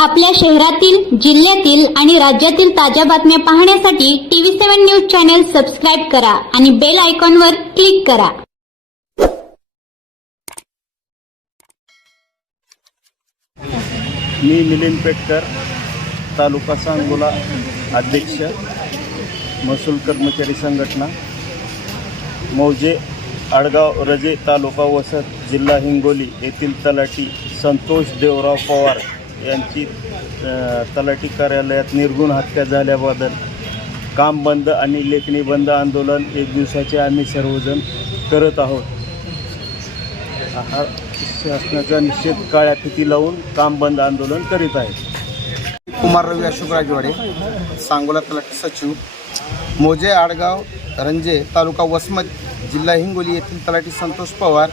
आपल्या शहरातील जिल्ह्यातील आणि राज्यातील ताज्या बातम्या पाहण्यासाठी TV seven news channel subscribe करा आणि बेल आयकॉनवर क्लिक करा. मी मिलिंद पेटकर तालुका सांगोला अध्यक्ष महसूल कर्मचारी संघटना. मौजे आडगाव रजे तालुका वसत जिल्हा हिंगोली येथील तलाठी संतोष देवराव पवार. यांची तलाठी कार्यालयात निर्गुण हत्या झाल्याबद्दल काम बंद आणि लेखणी बंद आंदोलन एक दिवसाचे आम्ही सर्वजण करत आहोत. हा शासनाचा निषेध काळ्या फिती लावून काम बंद आंदोलन करीत आहे कुमार रवी अशोक राजवाडे सांगोला तलाठी सचिव मोजे आडगाव रंजे तालुका वसमत जिल्हा हिंगोली येथील तलाठी संतोष पवार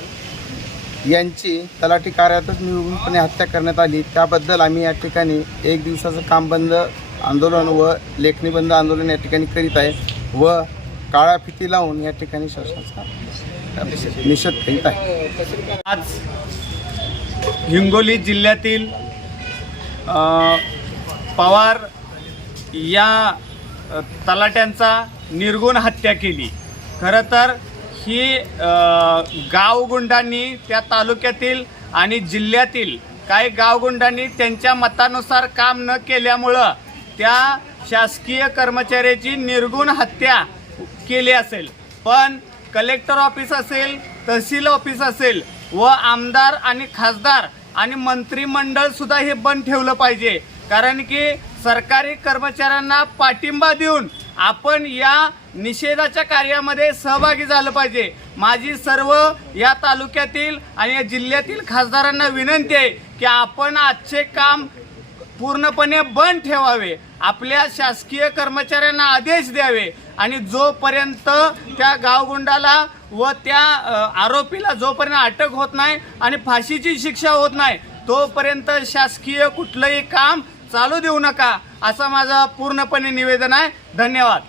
यांची तलाठी कार्यातच निर्गुणपणे हत्या करण्यात आली. त्याबद्दल आम्ही या ठिकाणी एक दिवसाचं काम बंद आंदोलन व लेखणी बंद आंदोलन या ठिकाणी करीत आहे व काळ्या फिती लावून या ठिकाणी शासनाचा निषेध करीत आहे. आज हिंगोली जिल्ह्यातील पवार या तलाट्यांचा निर्गुण हत्या केली. खरं तर ही गावगुंडांनी त्या तालुक्यातील आणि जिल्ह्यातील काही गावगुंडांनी त्यांच्या मतानुसार काम न केल्यामुळं त्या शासकीय कर्मचाऱ्याची निर्गुण हत्या केली असेल. पण कलेक्टर ऑफिस असेल तहसील ऑफिस असेल व आमदार आणि खासदार आणि मंत्रिमंडळसुद्धा हे बंद ठेवलं पाहिजे. कारण की सरकारी कर्मचाऱ्यांना पाठिंबा देऊन आपण या निषेधाच्या कार्यामध्ये सहभागी झालं पाहिजे. माझी सर्व या तालुक्यातील आणि या जिल्ह्यातील खासदारांना विनंती आहे की आपण आजचे काम पूर्णपणे बंद ठेवावे. आपल्या शासकीय कर्मचाऱ्यांना आदेश द्यावे. आणि जोपर्यंत त्या गावगुंडाला व त्या आरोपीला जोपर्यंत अटक होत नाही आणि फाशीची शिक्षा होत नाही तोपर्यंत शासकीय कुठलंही काम चालू देऊ नका. असं माझं पूर्णपणे निवेदन आहे. धन्यवाद.